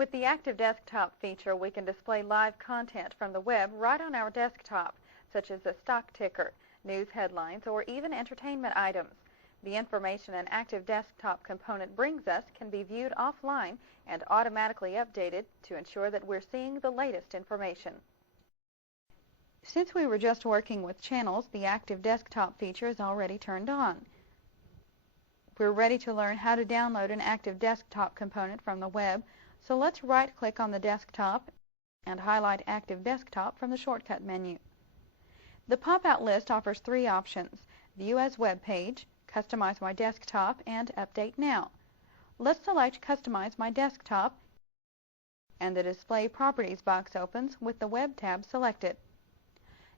With the Active Desktop feature, we can display live content from the web right on our desktop, such as a stock ticker, news headlines, or even entertainment items. The information an Active Desktop component brings us can be viewed offline and automatically updated to ensure that we're seeing the latest information. Since we were just working with channels, the Active Desktop feature is already turned on. We're ready to learn how to download an Active Desktop component from the web, so let's right-click on the desktop and highlight Active Desktop from the shortcut menu. The pop-out list offers three options: View as Web Page, Customize My Desktop, and Update Now. Let's select Customize My Desktop, and the Display Properties box opens with the Web tab selected.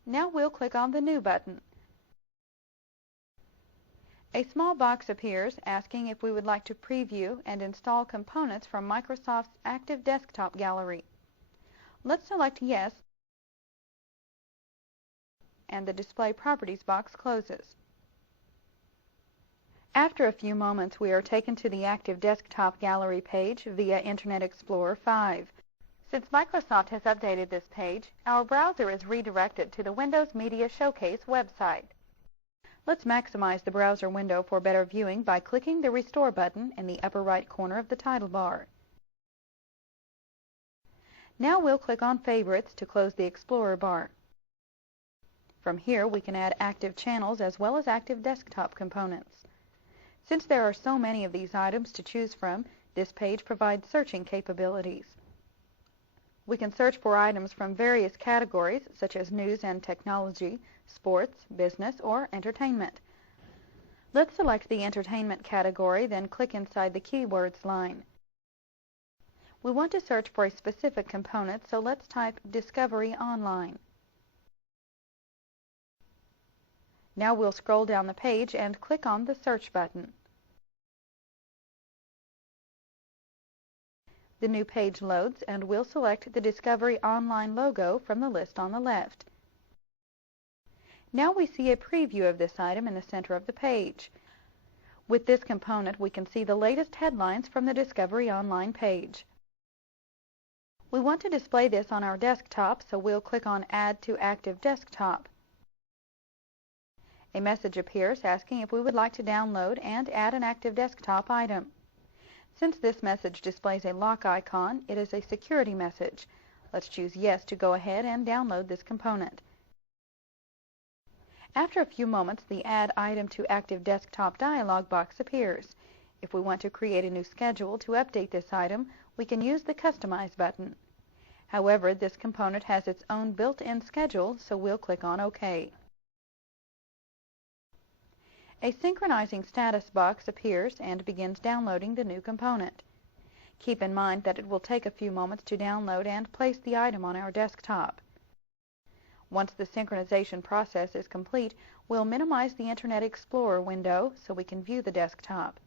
Now we'll click on the New button. A small box appears asking if we would like to preview and install components from Microsoft's Active Desktop Gallery. Let's select Yes, and the Display Properties box closes. After a few moments, we are taken to the Active Desktop Gallery page via Internet Explorer 5. Since Microsoft has updated this page, our browser is redirected to the Windows Media Showcase website. Let's maximize the browser window for better viewing by clicking the Restore button in the upper right corner of the title bar. Now we'll click on Favorites to close the Explorer bar. From here, we can add active channels as well as active desktop components. Since there are so many of these items to choose from, this page provides searching capabilities. We can search for items from various categories such as news and technology, sports, business, or entertainment. Let's select the entertainment category, then click inside the keywords line. We want to search for a specific component, so let's type Discovery Online. Now we'll scroll down the page and click on the Search button. The new page loads, and we'll select the Discovery Online logo from the list on the left. Now we see a preview of this item in the center of the page. With this component, we can see the latest headlines from the Discovery Online page. We want to display this on our desktop, so we'll click on Add to Active Desktop. A message appears asking if we would like to download and add an Active Desktop item. Since this message displays a lock icon, it is a security message. Let's choose Yes to go ahead and download this component. After a few moments, the Add Item to Active Desktop dialog box appears. If we want to create a new schedule to update this item, we can use the Customize button. However, this component has its own built-in schedule, so we'll click on OK. A synchronizing status box appears and begins downloading the new component. Keep in mind that it will take a few moments to download and place the item on our desktop. Once the synchronization process is complete, we'll minimize the Internet Explorer window so we can view the desktop.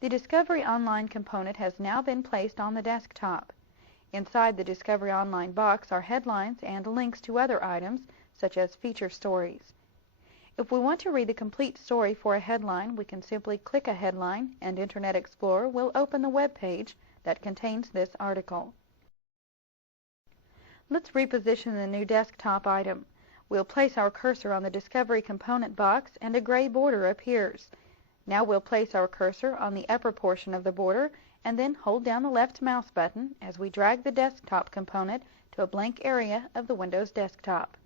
The Discovery Online component has now been placed on the desktop. Inside the Discovery Online box are headlines and links to other items, such as feature stories. If we want to read the complete story for a headline, we can simply click a headline, and Internet Explorer will open the web page that contains this article. Let's reposition the new desktop item. We'll place our cursor on the Discovery component box, and a gray border appears. Now we'll place our cursor on the upper portion of the border, and then hold down the left mouse button as we drag the desktop component to a blank area of the Windows desktop.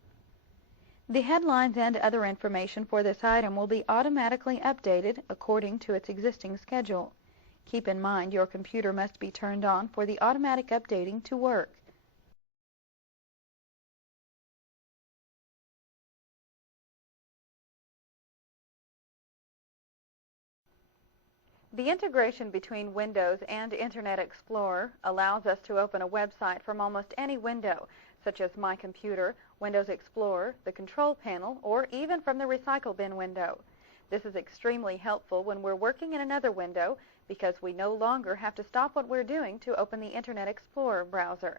The headlines and other information for this item will be automatically updated according to its existing schedule. Keep in mind your computer must be turned on for the automatic updating to work. The integration between Windows and Internet Explorer allows us to open a website from almost any window, such as My Computer, Windows Explorer, the Control Panel, or even from the Recycle Bin window. This is extremely helpful when we're working in another window because we no longer have to stop what we're doing to open the Internet Explorer browser.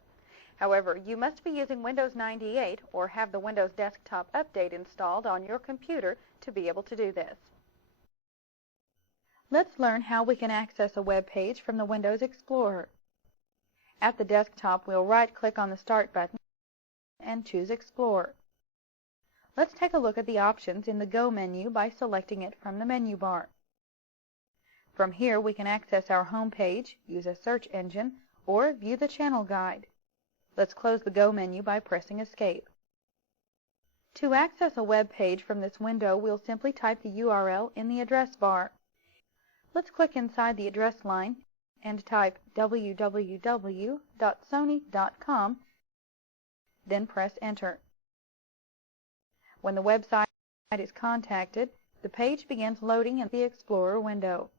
However, you must be using Windows 98 or have the Windows Desktop Update installed on your computer to be able to do this. Let's learn how we can access a web page from the Windows Explorer. At the desktop, we'll right-click on the Start button and choose Explorer. Let's take a look at the options in the Go menu by selecting it from the menu bar. From here, we can access our home page, use a search engine, or view the channel guide. Let's close the Go menu by pressing Escape. To access a web page from this window, we'll simply type the URL in the address bar. Let's click inside the address line and type www.sony.com, then press Enter. When the website is contacted, the page begins loading in the Explorer window.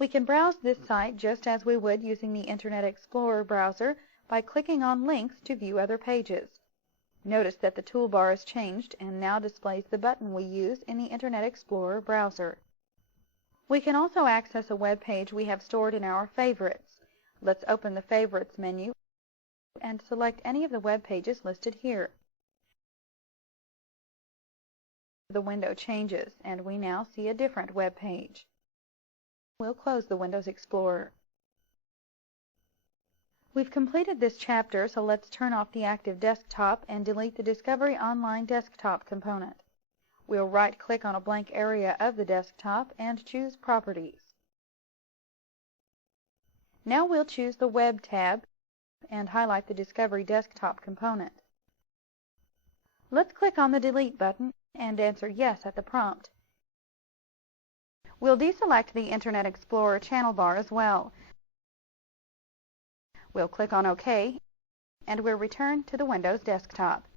We can browse this site just as we would using the Internet Explorer browser by clicking on links to view other pages. Notice that the toolbar has changed and now displays the button we use in the Internet Explorer browser. We can also access a web page we have stored in our favorites. Let's open the Favorites menu and select any of the web pages listed here. The window changes and we now see a different web page. We'll close the Windows Explorer. We've completed this chapter, so let's turn off the active desktop and delete the Discovery Online desktop component. We'll right-click on a blank area of the desktop and choose Properties. Now we'll choose the Web tab and highlight the Discovery desktop component. Let's click on the Delete button and answer Yes at the prompt. We'll deselect the Internet Explorer channel bar as well. We'll click on OK, and we'll return to the Windows desktop.